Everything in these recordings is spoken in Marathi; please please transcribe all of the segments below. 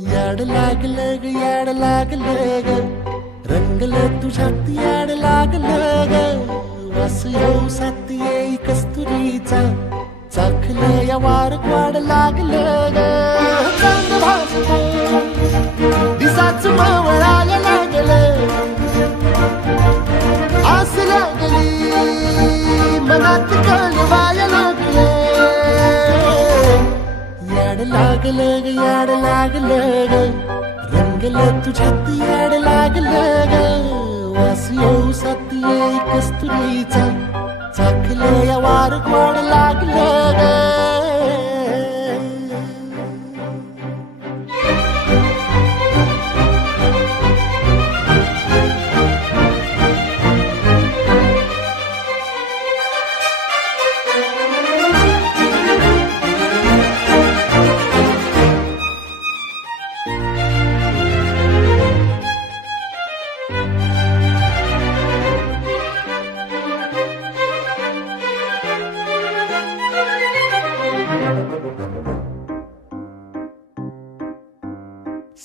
याड लागलं ग याड लागलं ग रंगलं तुझ्यात याड लागलं ग वास येऊ साथ येई कस्तुरीचा चाखलं या वार वाड लागलं ग चांग भाजलं दिसाच मावळायला लागलं आस लागली मनात कळवायला लागलं याड लागलं ग याड लागलं ग रंगलं तुझ्यात याड लागलं ग वास येऊ साथ येई कस्तुरीचा चाखलं या वार गोड लागलं ग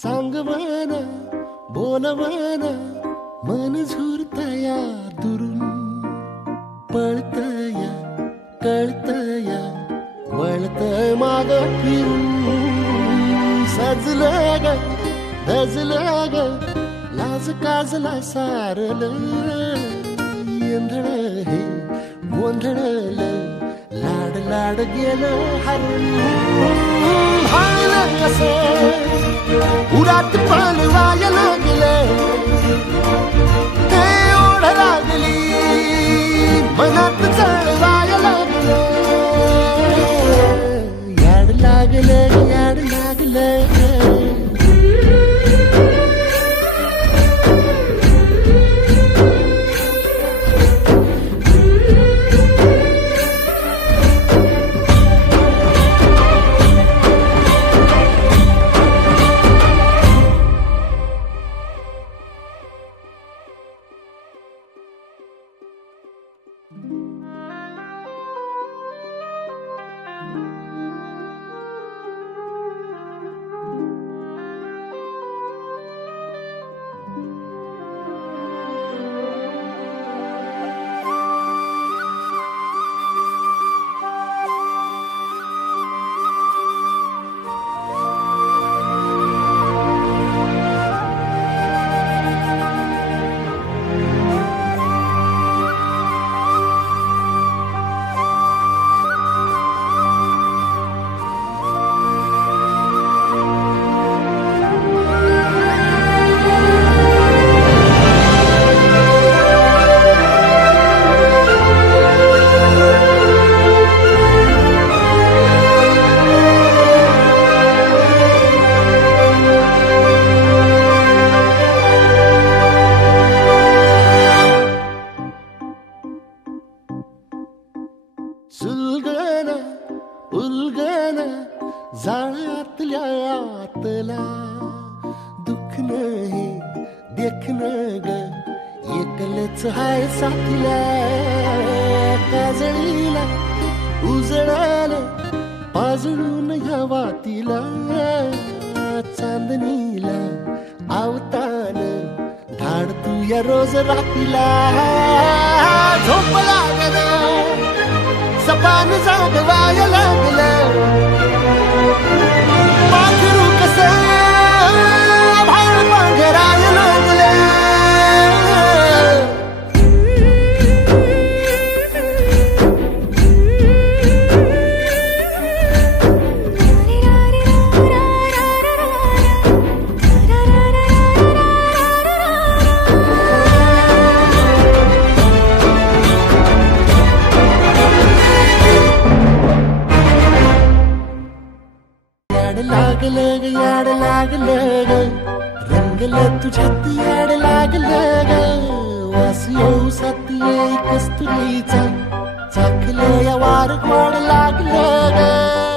सांगवान बोलवान मन झुरतया दुरून पळतया कळतया वळतय माग फिरून सजलं ग धजलं ग लाज काजला सारलं येंधळ हे गोंधळल लाड लाड गेलं हरून भाळलं कसं उरात पालवाया लागलं ते ओढ लागली मनात चळवाया लागलं याड लागलं याड लागलं सुलगना उलगना जाळ्यातल्या आतला दुःख नाही देखन ग एकलच हाय साथीला काजळीला उजळाला पाजळून ह्या वातीला चांदणीला आवतान धाड तू या रोज रातीला झोप लागना सपान जागवाया लागलं पाखरू कसं भाळ पांघराया लागलं लागलं ग याड लागलं ग रंगलं तुझ्यात याड लागलं ग वास येऊ साथ येई कस्तुरीचा चाखलं या वार गोड लागलं ग